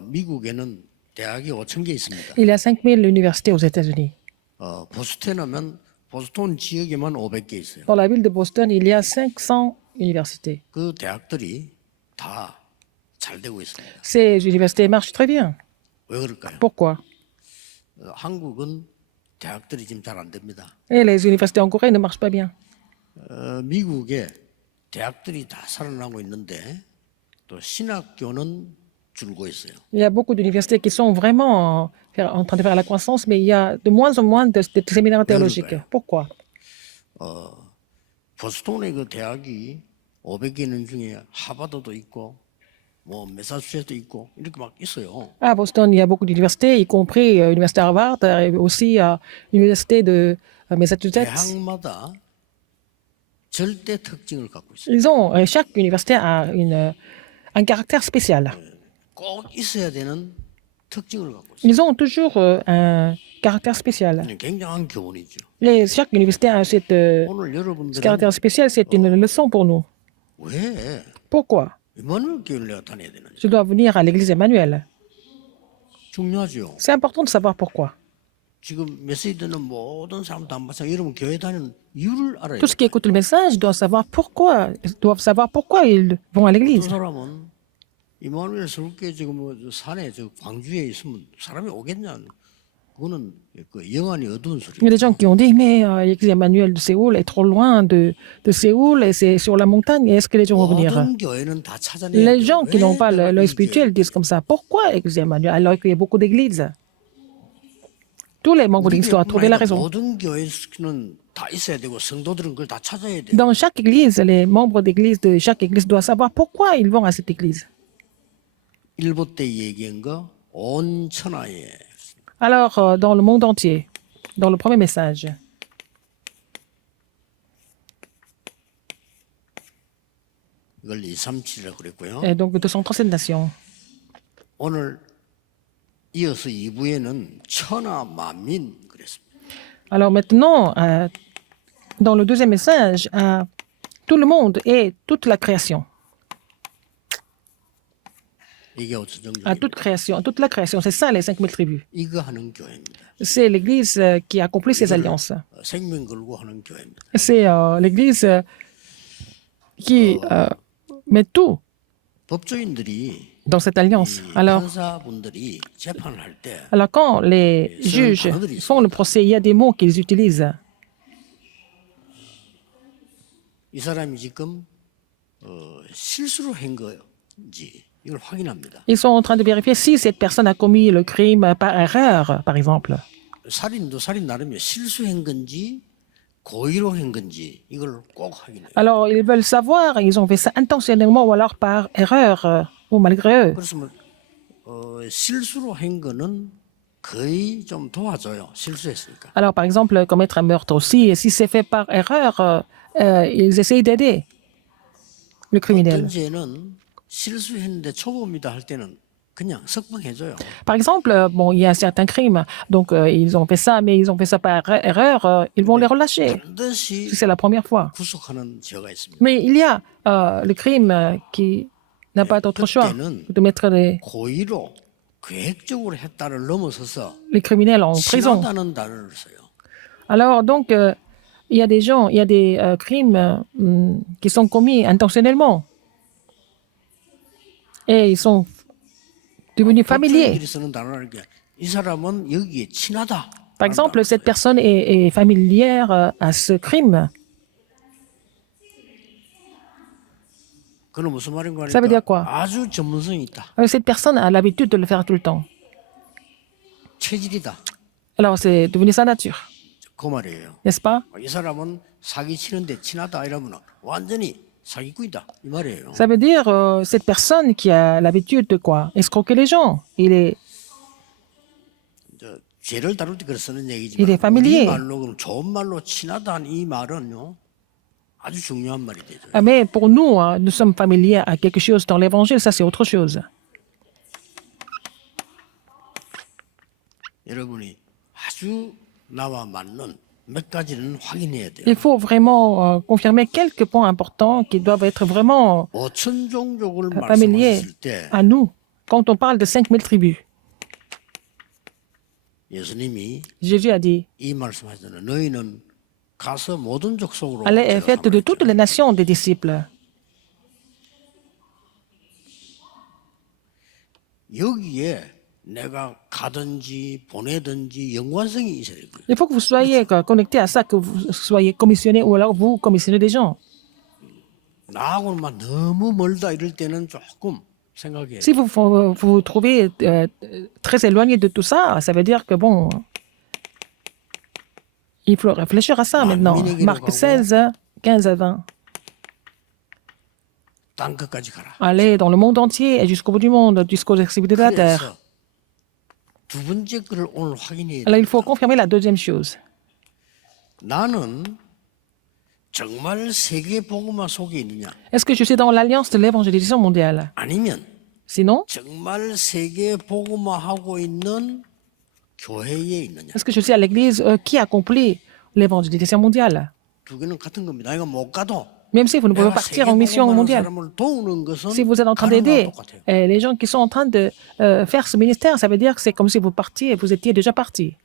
미국에는 대학이 5천 개 있습니다. Il y a 5000 universités aux États-Unis. 보스턴하면 보스턴 지역에만 500개 있어요. Dans la ville de Boston, il y a 500 universités. 그 대학들이 다 잘 되고 있습니다. Ces universités marchent très bien. 왜 그럴까요? Pourquoi? 한국은 대학들이 지금 잘 안 됩니다. Et les universités en Corée ne marchent pas bien. 미국에 대학들이 다 살아나고 있는데 또 신학교는 줄고 있어요. Il y a beaucoup d'universités qui sont vraiment en train de faire la croissance, mais il y a de moins en moins de séminaires théologiques. Pourquoi? 보스턴의 그 대학이 500개 있는 중에 하버드도 있고 뭐 매사추세츠도 있고 이렇게 막 있어요. À Boston, il y a beaucoup d'universités, y compris l'université Harvard et aussi l'université de Massachusetts. 대학마다 절대 특징을 갖고 있어요. Ils ont, chaque université a un caractère spécial. 꼭 있어야 되는 특징을 갖고 있어요. Ils ont toujours un caractère spécial. 굉장한 교훈이죠. Chaque université a ce 오늘 여러분들은 caractère spécial, c'est une leçon pour nous. 왜 Pourquoi? 임마누엘 교회를 내가 다녀야 되는지 Je dois venir à l'église Emmanuel. 중요하죠. C'est important de savoir pourquoi. 지금 메시지 듣는 모든 사람도 안 마찬가지. 여러분 교회 다니는 이유를 알아야 Tous 돼요. ceux qui écoutent le message doivent savoir pourquoi ils vont à 어떤 l'église. 사람은 이마누엘 서울교회 지금 뭐 산에 저 광주에 있으면 사람이 오겠냐? 그거는 그 영안이 어두운 소리. Il y a des gens qui ont dit, mais l'église Emmanuel de Séoul est trop loin de Séoul et c'est sur la montagne. Est-ce que les gens vont venir? 모든 교회는 다 찾아내야 Les 돼요. gens qui n'ont pas 왜 l'œil 이 spirituel disent comme ça. Pourquoi l'église Emmanuel alors qu'il y a beaucoup d'églises? Tous les membres de l'église doivent trouver la raison. 모든 교회는 다 있어야 되고 성도들은 그걸 다 찾아야 돼요. Dans chaque église, les membres d'église de chaque église doivent savoir pourquoi ils vont à cette église. 일부 때 얘기한 거 온 천하에 Alors, dans le monde entier, dans le premier message, 이걸 237이라고 그랬고요. et donc 237 nations. 오늘 이어서 2부에는 천하 만민 그랬습니다. Alors maintenant, dans le deuxième message, tout le monde et toute la création. 이게 어쩌정적 À toute la création, c'est ça les 5000 tribus. 이거 하는 교회입니다. C'est l'église qui accomplit ces alliances. 생명 걸고 하는 교회입니다. C'est l'église qui met tout 법조인들이 dans cette alliance. Alors, 판사분들이 재판을 할 때 quand les juges font le procès, il y a des mots qu'ils utilisent. 이 사람이 지금 실수로 한 건지 이걸 확인합니다. Ils sont en train de vérifier si cette personne a commis le crime par erreur, par exemple. 살인도 살인 나름이에요. 실수한 건지 고의로 한 건지 이걸 꼭 확인해요. Alors, ils veulent savoir, ils ont fait ça intentionnellement ou alors par erreur ou malgré eux. 그래서 실수로 한 거는 거의 좀 도와줘요. 실수했으니까. Alors, par exemple, commettre un meurtre aussi, et si c'est fait par erreur, ils essayent d'aider le criminel. 어떤 죄는 실수했는데 초보입니다 할 때는 그냥 석방해줘요. Par exemple, bon, il y a certains crimes, donc ils ont fait ça, mais ils ont fait ça par erreur, ils vont les relâcher, 반드시 si c'est la première fois. 구속하는 죄가 있습니다. Mais il y a le crime qui n'a pas d'autre choix que de mettre 고의로 계획적으로 했다를 넘어서서 les criminels en prison. 친하다는 단어를 써요. Alors, donc, il y a des gens, il y a des crimes qui sont commis intentionnellement. Et ils sont devenus familiers. 법조인들이 쓰는 단어를 이 사람은 여기에 친하다. Par exemple, cette personne est familière à ce crime. 그건 무슨 말인가 Ça veut dire quoi? 하니까 아주 전문성이 있다. Cette personne a l'habitude de le faire tout le temps. 체질이다. Alors, c'est devenu sa nature, 그 말이에요. n'est-ce pas? 이 사람은 사기 치는데 친하다 이러면 완전히 사기꾼이다 이 말이에요. Ça veut dire cette personne qui a l'habitude de quoi? Escroquer les gens. 죄를 다룰 때 그래 쓰는 Il 얘기지만 est familier. 우리 말로 그럼 좋은 말로 친하다는 이 말은요 아주 중요한 말이 되죠. Mais pour nous, nous sommes familiers à quelque chose dans l'évangile, ça c'est autre chose. 여러분이 아주 나와 맞는 몇 가지는 확인해야 돼요. Il faut vraiment confirmer quelques points importants qui doivent être vraiment 오천 종족을 familiers 말씀하셨을 때 à nous. quand on parle de 5000 tribus, 예수님이 Jésus a dit, 이 말씀하시잖아요. 너희는 가서 모든 족속으로 allez et 제가 faites de toutes les nations des disciples. 여기에 내가 가든지 보내든지 연관성이 있어야 돼요. Il faut que vous soyez connectés à ça, que vous soyez commissionnés ou alors vous commissionnez des gens. 나하고는 막 너무 멀다 이럴 때는 조금 생각해야 Si vous vous trouvez très éloigné de tout ça, ça veut dire que bon, il faut réfléchir à ça maintenant. Marc 16, 15 à 20. 땅 끝까지 가라. Allez dans le monde entier et jusqu'au bout du monde, jusqu'aux extrémités de la terre. 그래서 두 번째 거를 오늘 확인해야 돼. Alors il faut confirmer la deuxième chose. 나는 정말 세계 복음화 속에 있느냐? Est-ce que je suis dans l'alliance de l'évangélisation mondiale? 아니면 Sinon, 정말 세계 복음화하고 있는 교회에 있느냐? est-ce que je suis à l'église qui accomplit l'évangélisation mondiale? 두 개는 같은 겁니다. 내가 못 가도 Même si vous ne pouvez 내가 partir 세계 en mission 복음하는 mondiale. 사람을 도우는 것은 Si vous êtes en train 가는 거랑 d'aider 똑같아요. les gens qui sont en train de faire ce ministère, ça veut dire que c'est comme si vous partiez et vous étiez déjà parti.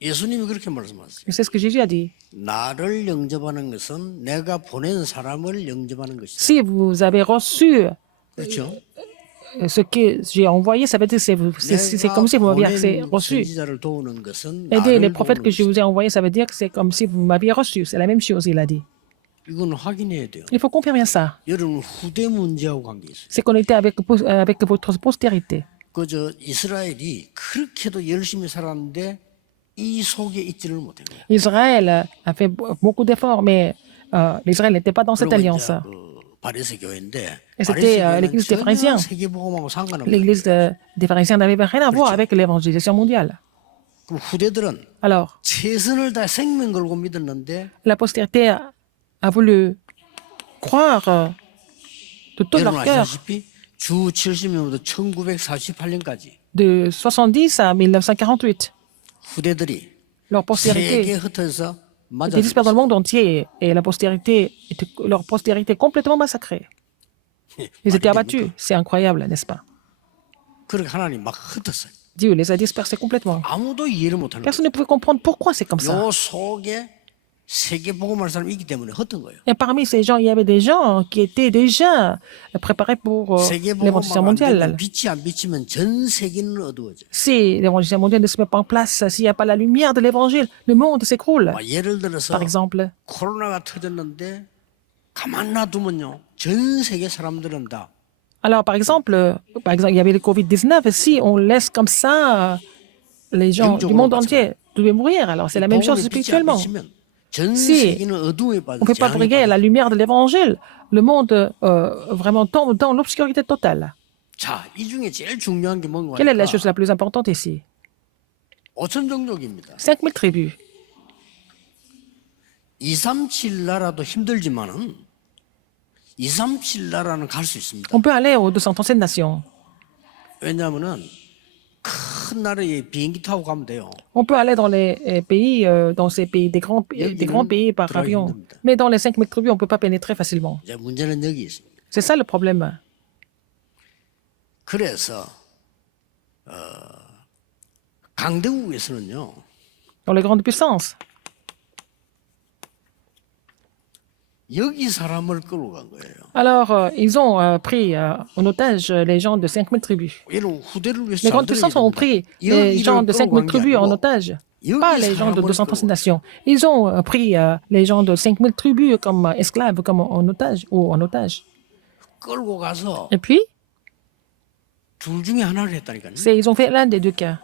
예수님이 그렇게 말씀하셨어요. C'est ce que Jésus a dit. 나를 영접하는 것은 내가 보낸 사람을 영접하는 것이다. Si vous avez reçu 그렇죠? ce que j'ai envoyé, ça veut dire que c'est comme si vous m'aviez reçu. 선지자를 도우는 것은 Aider les 나를 prophètes 도우는 que je 것이다. vous ai envoyés, ça veut dire que c'est comme si vous m'aviez reçu. C'est la même chose, il a dit. 이건 확인해야 돼요. Il faut confirmer ça. 여러분 후대 문제하고 관계 있어요. C'est connecté avec votre postérité. 그저 이스라엘이 그렇게도 열심히 살았는데 이 속에 있지를 못한 거예요. Israël a fait beaucoup d'efforts, mais l'Israël n'était pas dans cette 그리고 alliance. 이제 그 바리새 교회인데 Et c'était, 바리새 l'église des 교회는 pharisiens. 전혀 세계복음하고 상관없는 거예요. L'église des pharisiens n'avait rien à voir avec l'évangélisation mondiale. 그럼 후대들은 Alors, 최선을 다 생명 걸고 믿었는데 la postérité a voulu croire de tout 여러분 leur cœur, 아시다시피 주 70년부터 1948년까지 de 70 à 1948. 후대들이 Leur 세계 postérité 흩어져서 était dispersée dans le 맞았어요. monde entier et leur postérité complètement massacrée. Ils étaient abattus. C'est incroyable, n'est-ce pas? 그렇게 하나님 막 흩었어요. Dieu les a dispersés complètement. 아무도 이해를 못하는 거예요. Personne ne pouvait comprendre pourquoi c'est comme ça. 요 속에 세계복음할 사람이 있기 때문에 흩은 거예요. Et parmi ces gens, il y avait des gens qui étaient déjà préparés pour l'évangélisation 세계복음화가 안 되면 mondiale. 빛이 안 비치면 전 세계는 어두워져요. Si l'évangélisation mondiale ne se met pas en place, s'il n'y a pas la lumière de l'évangile, le monde s'écroule. 막 예를 들어서 Par exemple, 코로나가 터졌는데 가만 놔두면요 전 세계 사람들은 다 alors il y avait le Covid-19. Si on laisse comme ça, les gens du monde entier devaient mourir. Alors c'est la même chose 복음의 빛이 안 spirituellement. 비치면 전 Si 세계는 어두움에 빠져 on ne fait pas 재앙에 briller 빠져. la lumière de l'évangile, le monde vraiment tombe dans l'obscurité totale. 자, 이 중에 제일 중요한 게 뭔가 Quelle est la 하니까 chose la plus importante ici? 5천 종족입니다. 5000 tribus. 237 나라도 힘들지만은 237 나라는 갈 수 있습니다. On peut aller aux 237 nations. 왜냐하면은 큰 나라에 비행기 타고 가면 돼요. On peut aller dans les pays, dans ces pays, des grands pays par avion. Mais dans les 5000 tribus, on ne peut pas pénétrer facilement. 이제 문제는 여기 있습니다. C'est ça le problème. 그래서 강대국에서는요. Dans les grandes puissances, 여기 사람을 끌고 간 거예요. alors ils ont pris en otage les gens de 5000 tribus. 이런 후대를 위해서 Les grandes 잘 들어야 puissances ont 됩니다. pris les gens de 5000 tribus en 아니고 otage, 여기 pas les gens de 사람을 237 끌고 nations. Ils ont pris les gens de 5000 tribus comme esclaves, comme en otage ou en otage. 끌고 가서 Et puis, 둘 중에 하나를 했다니까요. ils ont fait l'un des deux cas.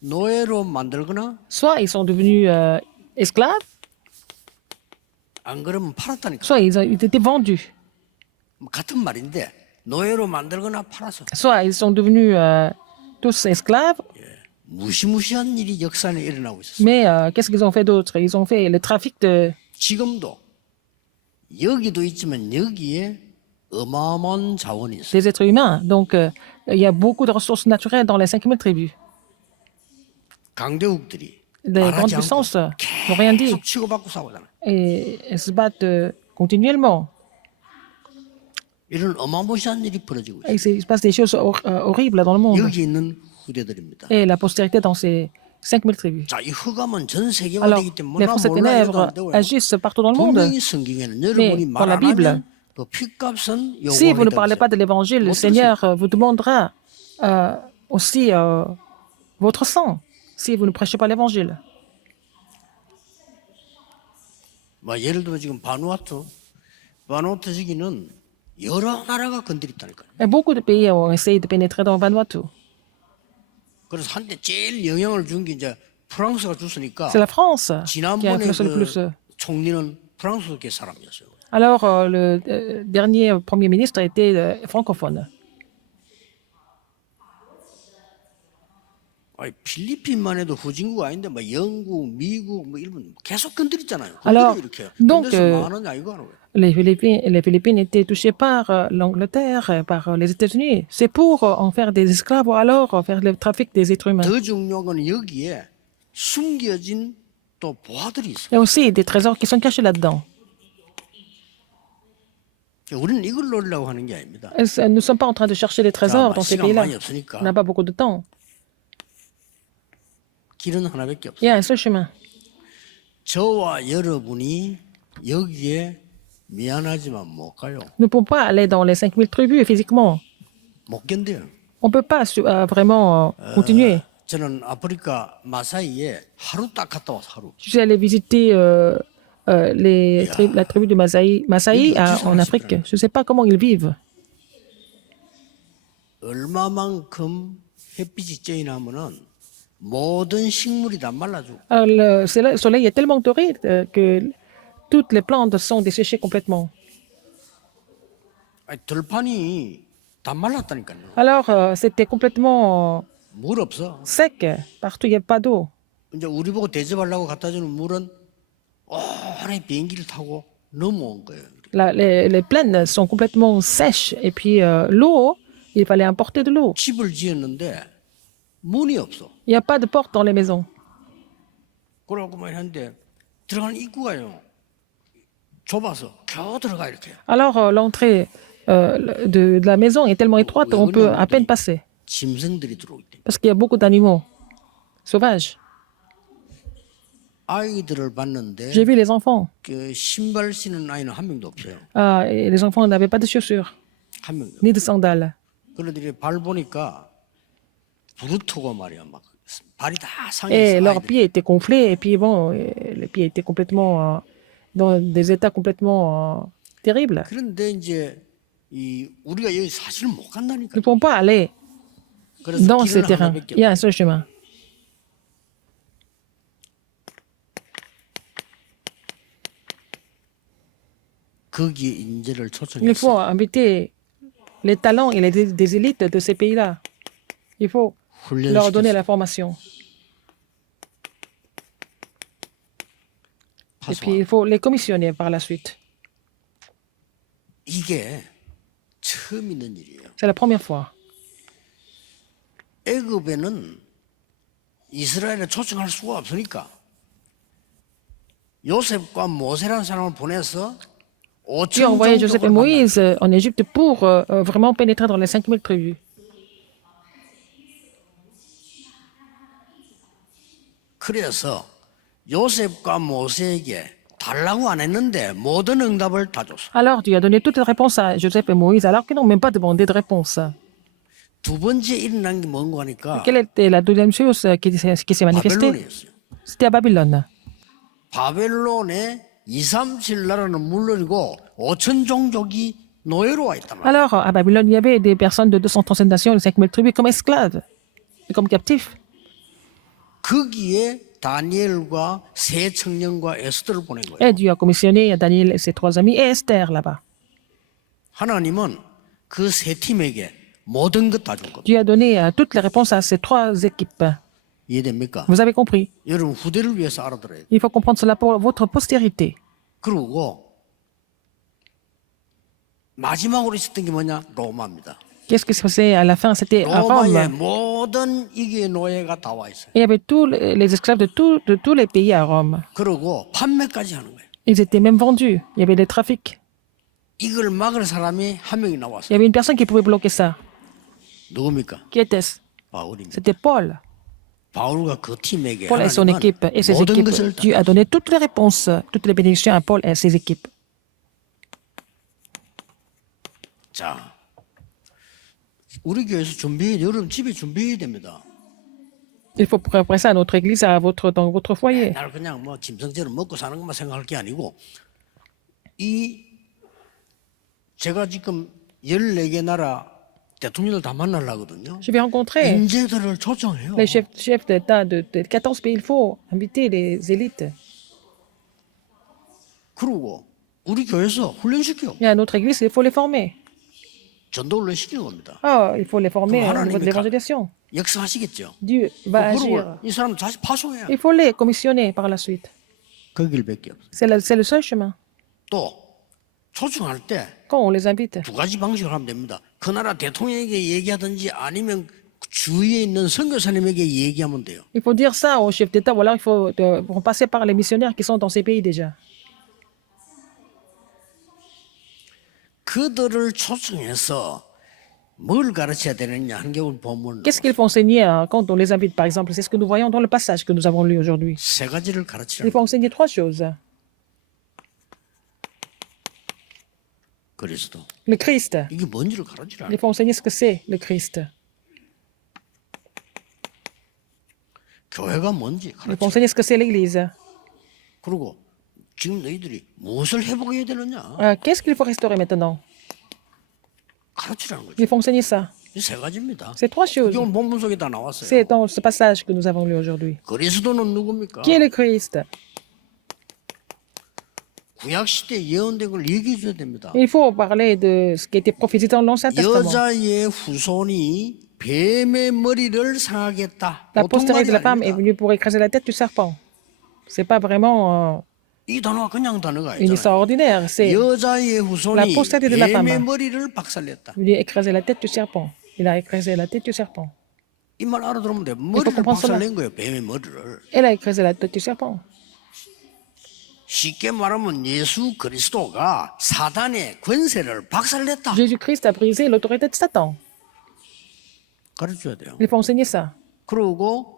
노예로 만들거나 Soit ils sont devenus esclaves, 안 그러면 팔았다니까. soit ils étaient vendus. 같은 말인데 노예로 만들거나 팔아서 Soit ils sont devenus tous esclaves, 무시무시한 일이 역사 안에 일어나고 있었어요. mais qu'est-ce qu'ils ont fait d'autre? Ils ont fait le trafic de... 지금도 여기도 있지만 여기에 어마어마한 자원이 있어요. des êtres humains. Donc, il y a beaucoup de ressources naturelles dans les 5000 tribus. 강대국들이 Les grandes 말하지 puissances 않고 n'ont rien dit 계속 치고받고 싸우잖아요. et elles se battent continuellement. 이런 어마무시한 일이 벌어지고 Et 있어요. il se passe des choses horribles dans le monde. 여기 있는 후대들입니다. Et la postérité dans ces 5000 tribus. 자, 이 흑암은 전 세계화 Alors, 되기 때문에 les 나 forces des 몰라 해도 ténèbres 안 되고요. agissent partout dans le monde. 분명히 성경에는 여러분이 dans 말 la 안 Bible, 하면 그 핏값은 Si vous ne 요구하겠다 parlez pas de l'évangile, le Votre Seigneur vous demandera aussi votre sang si vous ne prêchez pas l'évangile. 뭐 예를 들어 지금 바누아투 지기는 여러 나라가 건드렸다니까요. Et beaucoup de pays ont essayé de pénétrer dans Vanuatu. 그래서 한때 제일 영향을 준 게 이제 프랑스가 줬으니까 C'est la France qui a 지난번에 influencé le plus. 그 총리는 프랑스계 사람이었어요. Alors, le dernier Premier ministre était francophone. 아니, 필리핀만 해도 후진국가 아닌데 뭐 영국, 미국, 뭐 일본 계속 건드렸잖아요. Alors, 이렇게 donc, 건드려서 많은 아이고 하는 거예요. Les Philippines étaient touchées par l'Angleterre, par les États-Unis. C'est pour en faire des esclaves ou alors faire le trafic des êtres humains. 더 중요한 건 여기에 숨겨진 또 보화들이 있어요. Il y a aussi des trésors qui sont cachés là-dedans. 우리는 이걸 노리려고 하는 게 아닙니다. Nous ne sommes pas en train de chercher les trésors dans ces 시간 pays-là. 많이 없으니까 On n'a pas beaucoup de temps. 길은 하나밖에 없어요. Il y a un seul chemin. 저와 여러분이 여기에 미안하지만 못 가요. Nous ne pouvons pas aller dans les 5000 tribus physiquement. 못 견뎌요. On ne peut pas vraiment continuer. 저는 아프리카 마사이에 하루 딱 갔다 와서 하루. Je suis allé visiter la tribu de Maasai en Afrique. Je ne sais pas comment ils vivent. 얼마만큼 햇빛이 쬐이나면은 모든 식물이 다 말라지고. Alors, le soleil est tellement torride que toutes les plantes sont desséchées complètement. 아니, 들판이 다 말랐다니까요. Alors, c'était complètement 물 없어. sec. Partout, il n'y a pas d'eau. 이제 우리 보고 대접하려고 갖다 주는 물은 오래 비행기를 타고 넘어온 거예요. Les plaines sont complètement sèches. Et puis, l'eau, il fallait importer de l'eau. 집을 지었는데 문이 없어. Il n'y a pas de porte dans les maisons. 그러고 막 했는데 들어가는 입구가요. 좁아서 겨우 들어가 이렇게. Alors, l'entrée de la maison est tellement étroite qu'on peut à peine passer. 짐승들이 들어오기 때문에. Parce qu'il y a beaucoup d'animaux sauvages. 아이들을 봤는데 J'ai vu les enfants. 그 신발 신은 아이는 한 명도 없어요. Et les enfants n'avaient pas de chaussures, 한 명도. ni de sandales. 그런데 발 보니까 부르트고 말이야 막 발이 다 Et 상했어. leurs 아이들이. pieds étaient gonflés. Et puis, bon, les pieds étaient complètement dans des états complètement terribles. 그런데 이제 이 우리가 여기 사실 못 간다니까. Nous ne pouvons pas aller 그래서 dans ces 길은 terrains. 하나밖에 Il y a 없어. un seul chemin. 거기에 인재를 Il 초청했어. faut inviter les talents et des élites de ces pays-là. Il faut leur donner 훈련시켰어. la formation. Et puis, il faut les commissionner par la suite. 이게 처음 있는 일이에요. C'est la première fois. 애굽에는 이스라엘에 초청할 수가 없으니까 요셉과 모세라는 사람을 보내서 Dieu a envoyé 5천 Joseph et 종족을 만나. Moïse en Égypte pour vraiment pénétrer dans les 5000 tribus. 그래서 요셉과 모세에게 달라고 안 했는데 모든 응답을 다 줬어. Alors, Dieu a donné toutes les réponses à Joseph et Moïse, alors qu'ils n'ont même pas demandé de réponse. 두 번째 일어난 게 뭔가 하니까 Quelle était la deuxième chose qui s'est manifestée? 바벨론이었어요. C'était à Babylone. 바벨론에 237 나라는 물론이고 5천 종족이 노예로 와 있단 말이야. Alors, à Babylone, il y avait des personnes de 237 nations, de 5000 tribus, comme esclaves, et comme captifs. 거기에 다니엘과 세 청년과 에스더를 보낸 거예요. Et Dieu a commissionné Daniel et ses 3 amis et Esther là-bas. 하나님은 그 세 팀에게 모든 것 다 준 겁니다. Dieu a donné toutes les réponses à ces 3 équipes. 이해됩니까? Vous avez compris? 여러분 후대를 위해서 알아들어야 돼요. Il faut comprendre cela pour votre postérité. 그리고 마지막으로 있었던 게 뭐냐? 로마입니다. Qu'est-ce qui se passait à la fin? C'était à 로마의 Rome. 모든 이게 노예가 다 와 있어요. Il y avait tous les esclaves de tous les pays à Rome. 그리고 판매까지 하는 거예요. Ils étaient même vendus. Il y avait des trafics. 이걸 막을 사람이 한 명이 Il y 나왔어요. avait une personne qui pouvait bloquer ça. 누굽니까? Qui était-ce? 바울입니다. C'était Paul. 바울과 그 팀에게 Paul et son 하나님은 équipe et ses 모든 équipes. 것을 다 Dieu a donné toutes les réponses, toutes les bénédictions à Paul et à ses équipes. 자, 우리 교회에서 준비, 여러분 집에 준비해야 됩니다. Il faut préparer ça à notre église, dans votre foyer. 날 그냥 뭐 짐승처럼 먹고 사는 것만 생각할 게 아니고 이 제가 지금 14개 나라 대통령을 다 만나려거든요. Je vais rencontrer 인재들을 초청해요. les chefs d'État de 14 pays. Il faut inviter les élites. 그리고 우리 교회에서 훈련시켜. Et à notre église, il faut les former. 전도 훈련 시키는 겁니다. Ah, il faut les former Comment au niveau de 하나님이 l'évangélisation. 역사하시겠죠. Dieu va agir. 그리고 이 사람 다시 파송해야 Il faut les commissionner par la suite. 그 길밖에 없어요. C'est le seul chemin. 또 초청할 때 Quand on les invite, 두 가지 방식으로 하면 됩니다. 그 나라 대통령에게 얘기하든지 아니면 주위에 있는 선교사님에게 얘기하면 돼요. il faut dire ça aux chefs d'État ou alors il faut passer par les missionnaires qui sont dans ces pays déjà. 그들을 초청해서 뭘 가르쳐야 되느냐 한겨울 보면 Qu'est-ce qu'il faut enseigner quand on les invite, par exemple? C'est ce que nous voyons dans le passage que nous avons lu aujourd'hui. 세 가지를 Il 가르치라는 faut enseigner trois choses. 그리스도. Le Christ. 이게 뭔지를 가르치라. Il faut enseigner ce que c'est, le Christ. 교회가 뭔지 Il faut 가르치라. enseigner ce que c'est l'Église. 그리고 지금 너희들이 무엇을 회복해야 되느냐 Qu'est-ce qu'il faut restaurer maintenant? 가르치라는 거죠. Il faut enseigner ça. 이 세 가지입니다. C'est trois choses. 이건 본문 속에 다 나왔어요. C'est dans ce passage que nous avons lu aujourd'hui. 그리스도는 누굽니까? Qui est le Christ? 구약 시대 예언된 걸 얘기해 줘야 됩니다. Il faut parler de ce qui a été prophétisé dans l'Ancien Testament. 여자의 후손이 뱀의 머리를 상하겠다. La 보통 postérité 말이 de la femme est 아닙니다. venue pour écraser la tête du serpent. C'est pas vraiment 이 단어가 그냥 단어가 une histoire 아니잖아요. ordinaire. C'est 여자의 후손이 La postérité de la 뱀의 femme. 머리를 박살냈다. venu écraser la tête du serpent. Il a écrasé la tête du serpent. 이 말 알아들으면 돼. 머리를 comprendre cela. 박살낸 거예요. 뱀의 머리를. Elle a écrasé la tête du serpent. 쉽게 말하면 예수 그리스도가 사단의 권세를 박살냈다. Jésus-Christ a brisé l'autorité de Satan. 가르쳐야 돼요. Il faut enseigner ça. 그러고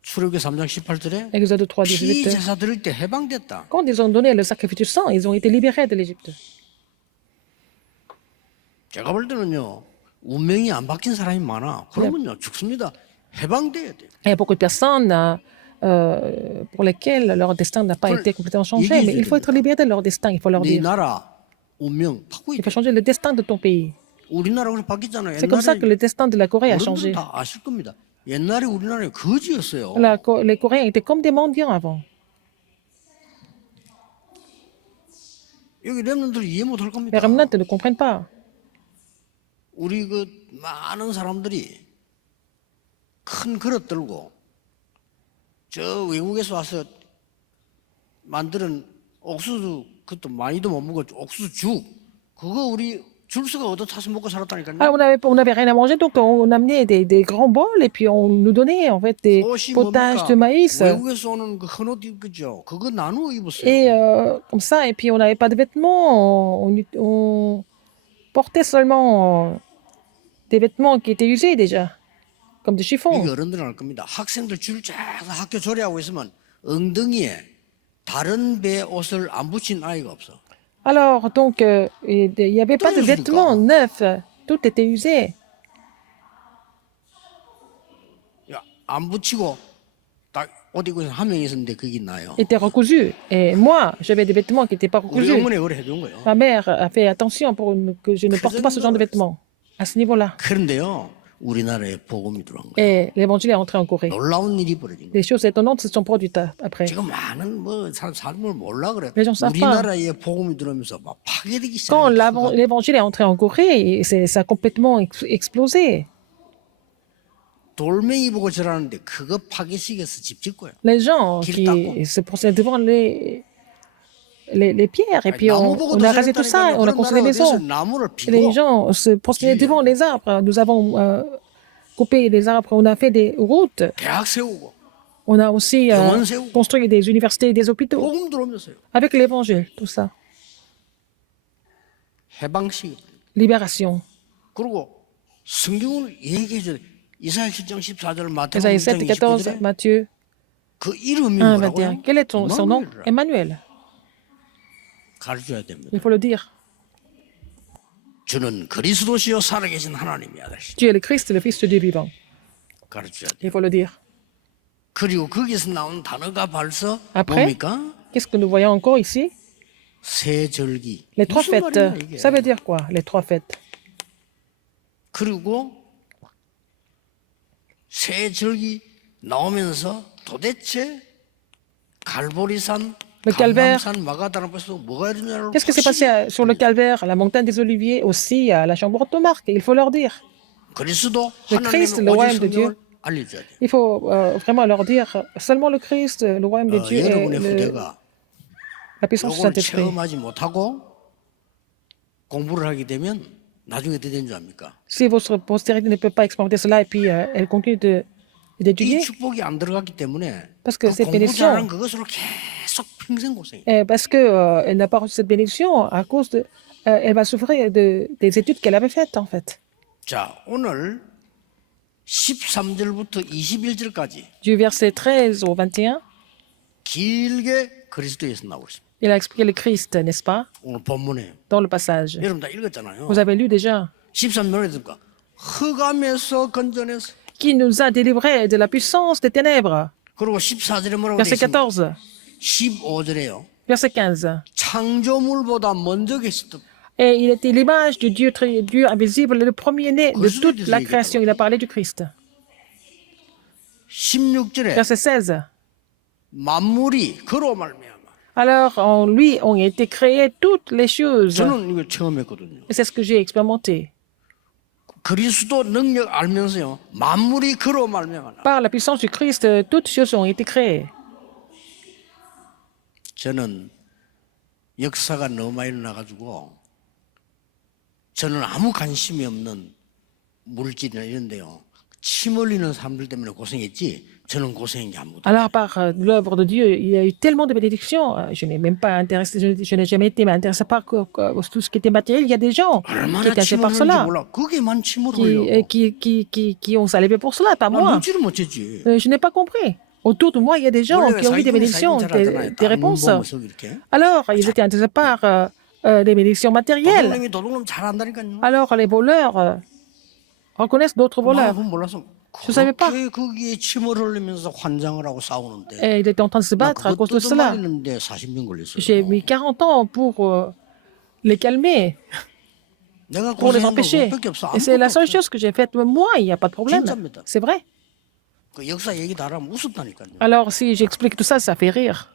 출애굽기 3장 18절에 Exode 3, 피 18. 제사 드릴 때 해방됐다. Quand ils ont donné le sacrifice du sang, ils ont été libérés de l'Égypte. 제가 볼 때는요. 운명이 안 바뀐 사람이 많아. 그러면요. 죽습니다. 해방돼야 돼요. Il y a beaucoup de personnes pour lesquelles leur destin n'a pas été complètement changé, mais il faut être libéré de leur destin, il faut leur 네 dire. 나라 운명 바꾸야 Il 돼. faut changer le destin de ton pays. 우리나라 그래서 바뀌잖아요. C'est comme ça que le destin de la Corée a 어른들은 changé. 다 아실 겁니다. 옛날에 우리나라는 거지였어요. Les Coréens étaient comme des mendiants avant. 여기 렘넌들이 이해 못할 Les 겁니다. remnants ne comprennent pas. 우리 그 많은 사람들이 큰 그릇 들고 저 외국에서 와서 만드는 옥수수 그것도 많이도 못 먹어 옥수수 죽 그거 우리 줄서가 얻어 타서 먹고 살았다니까요. Ah, on avait rien à manger, donc on amenait des grands bols et puis on nous donnait en fait des 옷이 potages 뭡니까? de maïs. 외국에서 오는 그 헌옷 입그죠. 그거 나누어 입었어요. Et comme ça, et puis on n'avait pas de vêtements. On portait seulement des vêtements qui étaient usés déjà, comme des chiffons. 이게 어른들은 알 겁니다. 학생들 줄 쫙 학교 조리하고 있으면 엉덩이에 다른 배 옷을 안 붙인 아이가 없어. Alors, donc, il n'y avait pas de vêtements neufs. Tout était usé. 야, 안 붙이고 딱 옷 입고 있는 한 명이 있었는데 그게 나요. Était recousu. Et moi, j'avais des vêtements qui n'étaient pas 우리 recousus. 어머니 그래 해준 거예요. Ma mère a fait attention pour que je ne porte pas ce genre de vêtements. À ce niveau-là. 그런데요, 우리나라에 복음이 들어온 거예요. Et l'évangile est entré en Corée. 놀라운 일이 벌어진 거예요. Les choses étonnantes se sont produites après. 지금 많은 뭐 삶을 몰라 그래. Les gens savent pas. 우리나라에 복음이 들어오면서 막 파괴되기 Quand 시작해요. l'évangile est entré en Corée, ça a complètement explosé. 돌멩이 보고 절하는데 그거 파괴시켜서 집 짓고요. Les gens Qu'il tape. qui se procèdent devant les pierres, et puis 나무 보고 on a rasé tout ça, on a construit des maisons. 나무를 Les 피고 gens se prosternaient devant les arbres. Nous avons coupé les arbres, on a fait des routes, 대학 세우고 on a aussi 병원 세우고. construit des universités et des hôpitaux 복음 들어오면서요. avec l'évangile, tout ça. 해방식. libération. 그리고 성경을 얘기해 줘야 돼. 이사야 7장 14절 마태복음 Ésaïe 6장 7, 14, 29절에 Matthieu 그 이름이 1, 뭐라고요? 21. Quel est son nom? 임마누엘이라. Emmanuel. 가르쳐야 됩니다. Il faut le dire. 주는 그리스도시요 살아계신 하나님이 아들이시. Dieu est le Christ, le Fils de Dieu vivant. 가르쳐야 돼. Il faut le dire. 그리고 거기서 나온 단어가 벌써 Après? 뭡니까? Qu'est-ce que nous voyons encore ici? 새 절기. Les trois 무슨 fêtes. 말이야, 이게? Ça veut dire quoi, les trois fêtes? 그리고 새 절기 나오면서 도대체 갈보리산, Le calvaire. 감람산, 마가다나에서 뭐가 되냐를 Qu'est-ce qui s'est passé sur le calvaire, à la montagne des Oliviers, aussi à la chambre de Marc? Il faut leur dire. 그리스도 Le Christ, le 하나님의 royaume 오직 de Dieu. 성령을 알려줘야 돼. Il faut vraiment leur dire seulement le Christ, le royaume de Dieu et 여러분의 후대가 la puissance du 이걸 Saint-Esprit. 체험하지 못하고 공부를 하게 되면 나중에 어떻게 되는 줄 압니까? Si votre postérité ne peut pas expérimenter cela et puis elle continue 이 d'étudier, 축복이 안 들어갔기 때문에 Parce que 그 cette 공부 잘하는 bénédiction, 그것으로 계속 평생 고생해. parce que elle n'a pas reçu cette bénédiction à cause de, elle va souffrir des études qu'elle avait faites en fait. 자, 오늘 13절부터 21절까지 Du verset 13 au 21, 길게 그리스도에서 나오고 있습니다. il a expliqué le Christ, n'est-ce pas, 오늘 본문에 dans le passage. 여러분 다 읽었잖아요. Vous avez lu déjà. 13절에 듣니까 흑암에서 건져내서 Qui nous a délivrés de la puissance des ténèbres. 그리고 14절에 뭐라고 돼 Verset 있습니까? 14, 15절에요. verset 15. 창조물보다 먼저 계시던 Et il était l'image du Dieu, Dieu invisible, le premier-né de toute la création. Il a parlé du Christ. 16절에 Verset 16. 만물이 그로 말미암아. Alors, en lui ont été créées toutes les choses. 저는 이거 처음 했거든요. Et c'est ce que j'ai expérimenté. 그리스도 능력 알면서요. 만물이 그로 말미암아. Par la puissance du Christ, toutes choses ont été créées. 저는 역사가 너무 많이 일어나가지고 저는 아무 관심이 없는 물질이나 이런데요. 침 흘리는 사람들 때문에 고생했지 저는 고생한 게 아무것도. Alors, par l'œuvre de Dieu, il y a eu tellement de bénédictions. Je n'ai même pas intéressé, je n'ai jamais été intéressé par tout ce qui était matériel. Il y a des gens qui 얼마나 étaient intéressés 침 par 흘리는지 cela, 몰라. 그게만 침을 흘려. qui ont salivé pour cela, pas 나 moi. 눈치를 못 챘지. Je n'ai pas compris. Autour de moi, il y a des gens qui ont eu des bénédictions, des réponses. Alors, ils étaient intéressés par des bénédictions matérielles. 도둑놈이 도둑놈 잘한다니까요. Alors, les voleurs reconnaissent d'autres 나 voleurs. 그건 몰라서 Je savais pas. 그렇게 거기에 침을 흘리면서 환장을 하고 싸우는데 Et ils étaient en train de se 나 battre à 그거 cause de cela. 뜯어말리는데 40년 걸렸어요. J'ai mis 40 ans pour les calmer, 내가 pour les 고생한 거 empêcher. 그것밖에 없어. Et c'est la 아무것도 seule 없어. chose que j'ai faite. Moi, il n'y a pas de problème. 진짜입니다. C'est vrai. 그 역사 얘기 다 하면 웃었다니까요. Alors, si j'explique tout ça, ça fait rire.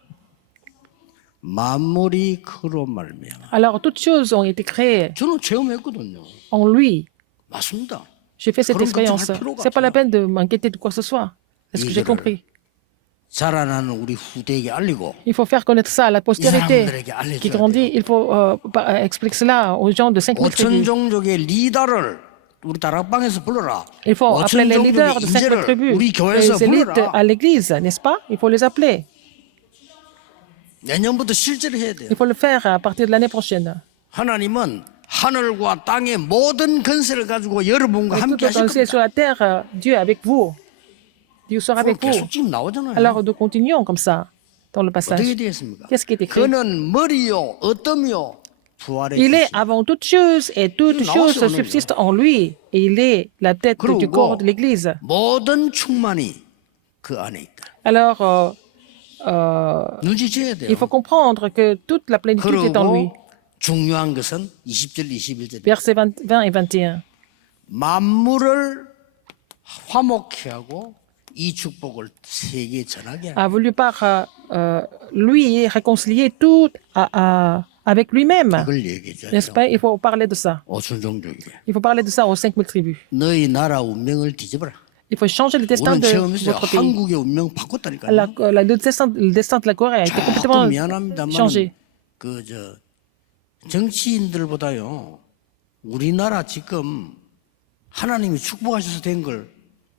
만물이 그로 말미암아. Alors, toutes choses ont été créées 저는 체험했거든요. en lui. 맞습니다. J'ai fait cette 그럼 expérience. 걱정할 필요가 C'est pas la 없어요. peine de m'inquiéter de quoi que ce soit. C'est ce que j'ai 이거를 compris. 자라나는 우리 후대에게 알리고 Il faut faire connaître ça à la postérité 사람들에게 알려줘야 qui grandit. Il faut expliquer cela aux gens de 5000 5천 tribus. 종족의 리더를 우리 다락방에서 불러라. Il faut appeler 5천 les leaders 종족의 de 5000 인재를 tribus, 우리 교회에서 les élites 불러라. à l'église, n'est-ce pas? Il faut les appeler. 내년부터 실제로 해야 돼요. Il faut le faire à partir de l'année prochaine. 하나님은 하늘과 땅의 모든 건세를 가지고 여러분과 Et tout 함께 dans 하실 le ciel et 겁니다. sur la terre, Dieu est avec vous. Dieu sera avec vous. 계속 지금 나오잖아요. Alors nous continuons comme ça dans le passage. 어떻게 되겠습니까? Qu'est-ce qui est écrit? 그는 머리요 어떠며 부활의 Il est 주시니. avant toute chose et toute Non, chose c'est honnête. subsiste en lui. Et il est la tête du 그리고 corps de l'Église. 모든 충만이 그 안에 있다. Alors, 눈치채야 돼요. il faut comprendre que toute la plénitude est en lui. 그리고 중요한 것은 20절 21절 Versets 20 et 21. 만물을 화목케 하고 이 축복을 세계에 전하게 하라. A voulu par lui réconcilier tout avec lui-même. 그걸 얘기해줘야 N'est-ce 돼요. pas? Il faut parler de ça. 오천 종족이 Il faut parler de ça aux 5000 tribus. 너희 나라 운명을 뒤집어라. Il faut changer le destin 우리는 de 체험했어요. votre pays. 한국의 운명 바꿨다니까요. Le destin de la Corée a été 조금 complètement 미안합니다만 changé. 그저 정치인들보다요 우리나라 지금 하나님이 축복하셔서 된 걸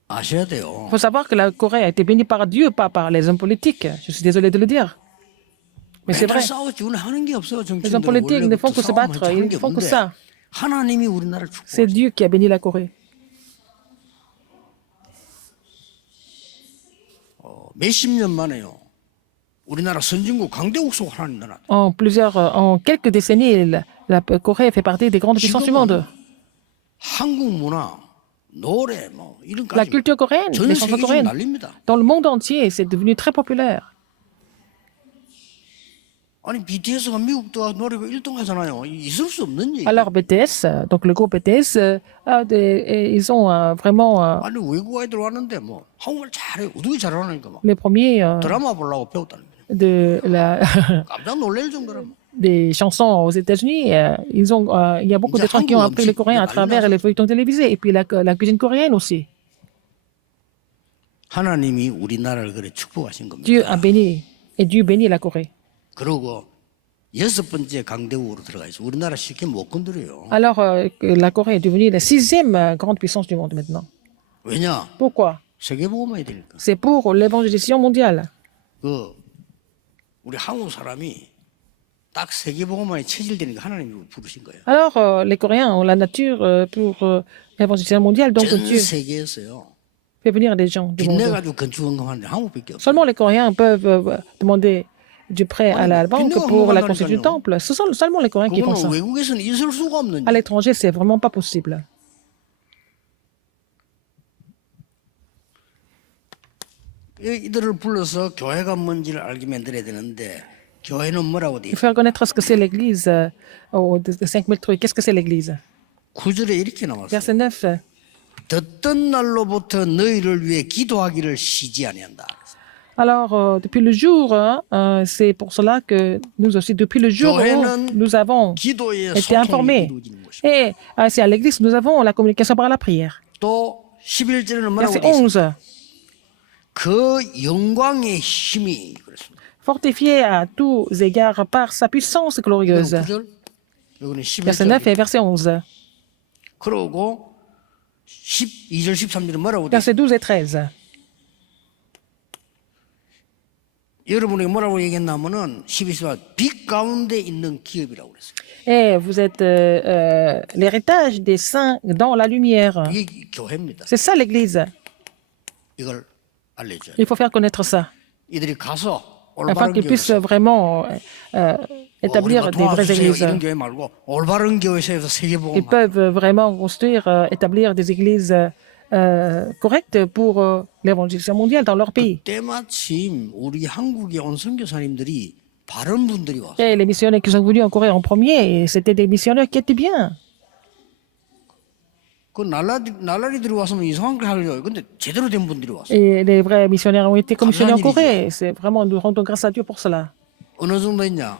아셔야 돼요. Il faut savoir que la Corée a été bénie par Dieu, pas par les hommes politiques. Je suis désolé de le dire. Mais c'est vrai. 맨날 싸웠지. 우리는 하는 게 없어. Les hommes 정치인들은 politiques ne font 원래부터 que se 싸움만 battre, 하는 ils 게 ne font que 없는데 ça. 하나님이 우리나라를 C'est 축복하셨어. Dieu qui a béni la Corée. 몇십 년 만에요. 우리나라 선진국 강대국 속 하나님 나라. En quelques décennies, la Corée fait partie des grandes puissances du monde. 한국 문화, 노래 뭐 이런 La 까지 culture coréenne, 전 les chansons 세계 좀 coréennes, 난립니다. dans le monde entier, c'est devenu très populaire. 아니 BTS가 미국 도 노래가 1등 하잖아요. 있을 수 없는 얘기. Alors BTS, donc le groupe BTS, ils ont vraiment 아니 외국 아이들 왔는데 뭐 한국말 잘해. 어떻게 잘하니까 막 les premiers 드라마 보려고 배웠다는 거예요. de 깜짝 놀랄 정도로. des chansons aux États-Unis. Il y a beaucoup de gens qui ont appris le coréen à travers les feuilletons télévisés et puis la cuisine coréenne aussi. 하나님이 우리나라를 그래 축복하신 Dieu 겁니다. a béni et Dieu bénit la Corée. 그리고 여섯 번째 강대국으로 들어가 있어. 우리나라 쉽게 못 건드려요. Alors que la Corée est devenue la 6e grande puissance du monde maintenant. 왜냐? Pourquoi? 세계복음화야 되니까. C'est pour l'évangélisation mondiale. 그 우리 한국 사람이 딱 세계복음화에 체질되니까 하나님이 부르신 거예요. Alors les Coréens ont la nature pour l'évangélisation mondiale, donc 전 Dieu 세계에서요. fait venir des gens du 빚내 monde. 가지고 건축원금하는데 한국밖에 없어요. Seulement les Coréens peuvent demander du prêt à la banque pour la construction du temple. Ce sont seulement les Coréens qui font ça. 그거는 외국에서는 있을 수가 없는 À 일. l'étranger, c'est vraiment pas possible. 이들을 불러서 교회가 뭔지를 알게 만들어야 되는데 교회는 뭐라고 돼 Il 있어요? faut reconnaître ce que c'est l'Église de 5000 trucs. Qu'est-ce que c'est l'Église? 9절에 이렇게 나왔어요. Verset 9. 듣던 날로부터 너희를 위해 기도하기를 쉬지 아니한다. Alors, depuis le jour, c'est pour cela que nous aussi, depuis le jour où nous avons 기도의 été 소통이 informés, 이루어지는 것이고 et c'est à l'Église que nous avons la communication par la prière. 또 11절에는 뭐라고 Verset 돼 있어요? 11. 그 영광의 힘이 그랬습니다. Fortifié à tous égards par sa puissance glorieuse. 9절, 여기는 Verset 9 11절. et verset 11. 그러고 12절 13절은 뭐라고 돼 있어요? Verset 12 et 13. 여러분에게 뭐라고 얘기했냐면은 12절 빛 가운데 있는 기업이라고 그랬어요. Et vous êtes l'héritage des saints dans la lumière. 이게 교회입니다. C'est ça l'Église. 이걸 알려줘요. Il faut faire connaître ça, 이들이 가서 afin 올바른 qu'ils puissent 교회에서 vraiment établir des vraies 도와주세요 églises. 이런 교회 말고 올바른 교회에서 Ils 세계복음 peuvent vraiment construire, établir des églises correctes pour l'évangélisation mondiale dans leur pays. 때마침 우리 한국에 온 선교사님들이 바른 분들이 왔어요. Et les missionnaires qui sont venus en Corée en premier, c'était des missionnaires qui étaient bien. 그 날라리들이 왔으면 이상한 걸 하려고. 근데 제대로 된 분들이 왔어요. Et les vrais missionnaires ont été commissionnés en Corée. C'est vraiment, nous rendons grâce à Dieu pour cela. 어느 정도 있냐?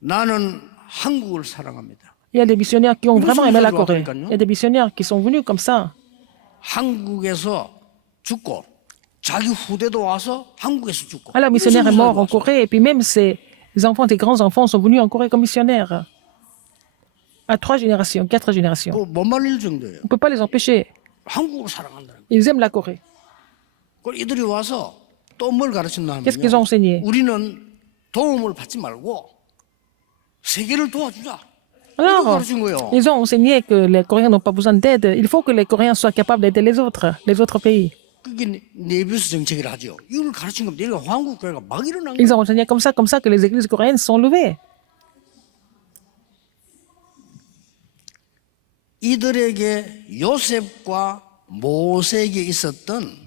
나는 한국을 사랑합니다. Il y a des missionnaires qui ont Nous vraiment sommes aimé la des Corée. Africains, Il y a des missionnaires qui sont venus comme ça. 한국에서 죽고 자기 후대도 와서 한국에서 죽고. Alors, le missionnaire est mort en 왔어요. Corée. Et puis même ses enfants, ses grands-enfants sont venus en Corée comme missionnaires. À 3 générations, 4 générations. 못 말릴 정도예요. On ne peut pas les empêcher. 한국을 사랑한다는 거예요. Ils aiment la Corée. 그걸 이들이 와서 또 뭘 가르쳤나 Qu'est-ce qu'ils ont 하면요. enseigné? 우리는 도움을 받지 말고 세계를 도와주자. 이거 Alors, 가르친 거예요. ils ont enseigné que les Coréens n'ont pas besoin d'aide. Il faut que les Coréens soient capables d'aider les autres pays. 그게 네비우스 정책이라 하죠. 이걸 가르친 겁니다. 이거 한국 교회가 막 일어난 Ils 거예요. ont enseigné comme ça que les églises coréennes sont levées. 이들에게 요셉과 모세에게 있었던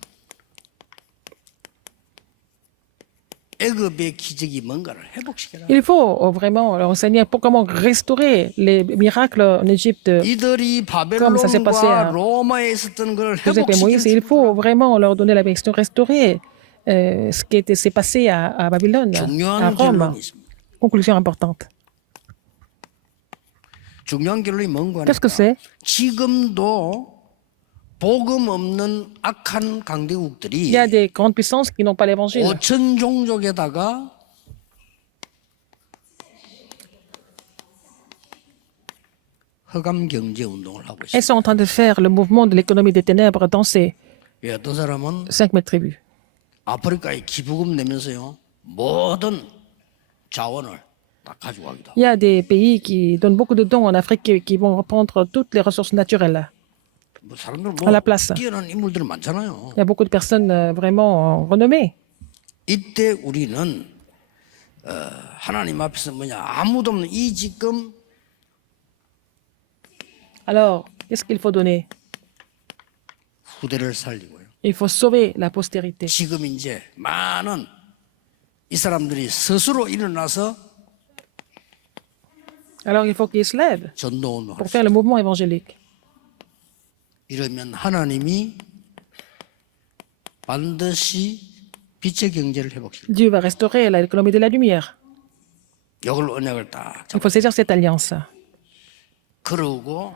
애굽의 기적이 뭔가를 회복시켜라. Il faut vraiment leur enseigner pour comment restaurer les miracles en Égypte. 이들이 Comme ça s'est passé 바벨론과 à 로마에 있었던 걸 Joseph et Moïse. Il 회복시키는 faut vraiment leur donner la bénédiction, restaurer ce qui s'est passé à Babylone, à 중요한 Rome. 결론이 있습니다. Conclusion importante. 중요한 결론이 뭔가 Qu'est-ce que c'est? 지금도 복음 없는 악한 강대국들이 Il y a des grandes puissances qui n'ont pas l'évangile. 5천 종족에다가 흑암 경제 운동을 하고 있어요. Elles sont en train de faire le mouvement de l'économie des ténèbres dans ces 예, 어떤 사람은 5000 tribus. 아프리카에 기부금 내면서요 모든 자원을 다 가져가기도 하고. Il y a des pays qui donnent beaucoup de dons en Afrique qui vont reprendre toutes les ressources naturelles. 뭐 사람들 à la place. 뛰어난 인물들은 많잖아요. Il y a beaucoup de personnes vraiment renommées. 이때 우리는 하나님 앞에서 뭐냐 아무도 없는 이 지금 Alors, qu'est-ce qu'il faut donner? 후대를 살리고요. Il faut sauver la postérité. 지금 이제 많은 이 사람들이 스스로 일어나서 Alors, il faut qu'ils se lèvent 전도운동을 pour faire le mouvement évangélique. 이러면 하나님이 반드시 빛의 경제를 회복시킵니다. Dieu va restaurer l'économie de la lumière. 이걸 언약을 딱 Il faut saisir cette alliance. 그러고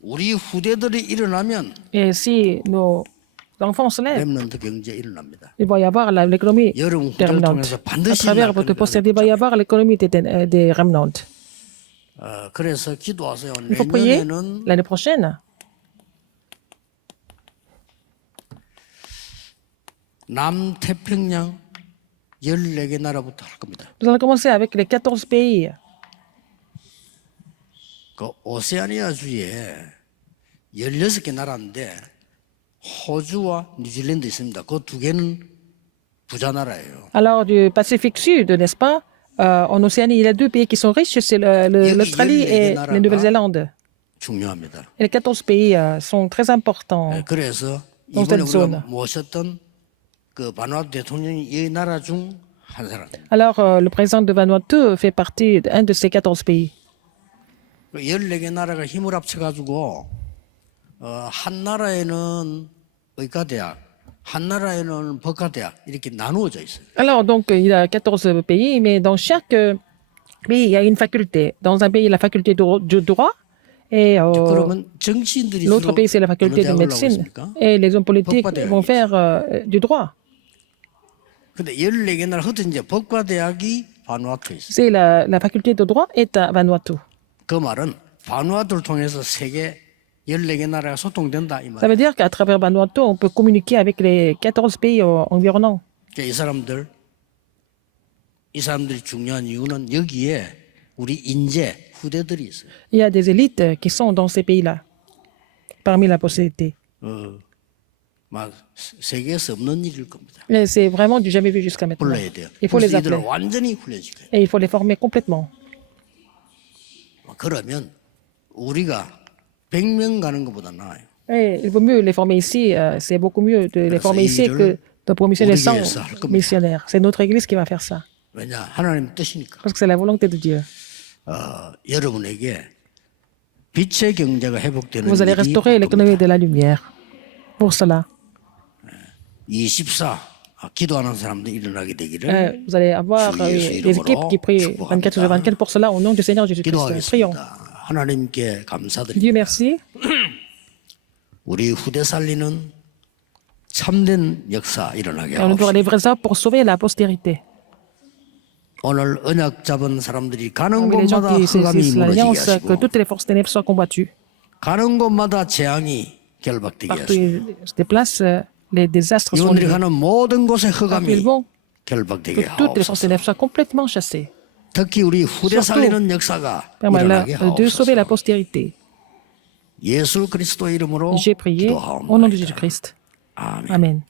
우리 후대들이 일어나면 Et si nos enfants se lèvent, 렘넌트 경제 일어납니다. il va y avoir l'économie 여러분 des 후대를 remnants. 통해서 À 반드시 travers 일어날 votre 겁니다. postérité, il va y avoir l'économie des remnants. 그래서 기도하세요. Il faut prier 내년에는 l'année prochaine. 남태평양 14개 나라부터 할 겁니다. Nous allons commencer avec les 14 pays. 그 오세아니아주에 16개 나라인데 호주와 뉴질랜드 있습니다. 그 두 개는 부자 나라예요. Alors, du Pacifique Sud, n'est-ce pas? En Océanie, il y a deux pays qui sont riches, c'est l'Australie et la Nouvelle-Zélande. 중요합니다. Et les 14 pays sont très importants. 그래서 dans 이번에 cette zone. 우리가 모셨던 그 바누아투 대통령이 이 나라 중 한 사람. Alors, le président de Vanuatu fait partie d'un de ces 14 pays. 14개 나라가 힘을 합쳐가지고 한 나라에는 의과대학, 한 나라에는 법과대학 이렇게 나누어져 있어요. Alors, donc, il y a 14 pays, mais dans chaque pays, il y a une faculté. Dans un pays, il y a la faculté de droit, et 그러면 정치인들이 l'autre 주로 pays, c'est la 어느 faculté de 대학을 médecine. 나오겠습니까? Et les hommes politiques 법과대학이 vont faire du droit. 근데 14개 나라 흩어 이제 법과대학이 바누아투에 있어요. C'est la faculté de droit est à Vanuatu. 그 말은 바누아투를 통해서 세계 14개 나라가 소통된다 이 Ça 말. veut dire qu'à travers Vanuatu, on peut communiquer avec les 14 pays environnants. 이 사람들이 중요한 이유는 여기에 우리 인재 후대들이 있어요. Il y a des élites qui sont dans ces pays-là, parmi la postérité. 막 세계에서 없는 일일 겁니다. Et c'est vraiment du jamais vu jusqu'à maintenant. 불러야 돼요. Il faut les 그래서 이들을 appeler. 완전히 훈련시켜요. Et il faut les former complètement. 그러면 우리가 100명 가는 것보다 나아요. Et il vaut mieux les former ici, c'est beaucoup mieux de les former ici que de promissionner 100 missionnaires. C'est notre église qui va faire ça, 왜냐? 하나님 뜻이니까. parce que c'est la volonté de Dieu. 여러분에게 빛의 경제가 회복되는 Vous allez 일이 restaurer 올 l'économie 겁니다. de la lumière. Pour cela, 24 기도하는 사람도 일어나게 되기를 vous allez avoir 주 예수 des équipes qui prient 축복합니다. 24 sur 24 pour cela au nom du Seigneur Jésus-Christ. Prions. 기도하겠습니다. 하나님께 감사드립니다. Dieu merci. 우리 후대 살리는 참된 역사 일어나게 Et on doit 하옵소서. les vrais hommes pour sauver la postérité. 오늘 언약 잡은 사람들이 가는 Parmi les gens 곳마다 qui 흑암이 saisissent 무너지게 l'alliance, que 하시고 toutes les forces ténèbres soient combattues. 가는 곳마다 재앙이 결박되게 Partout 하시고 où ils se déplacent, les désastres sont 이분들이 liés. 가는 모든 곳에 Partout où 흑암이 ils vont, 결박되게 que toutes les forces 하옵소서. ténèbres soient complètement chassées. 특히 우리 후대 Surtout, 살리는 역사가 Permets-leur 일어나게 de sauver la 하옵소서. postérité. 예수 그리스도 이름으로 J'ai prié au nom de 기도하옵나이다. Jésus-Christ. 아멘. Amen.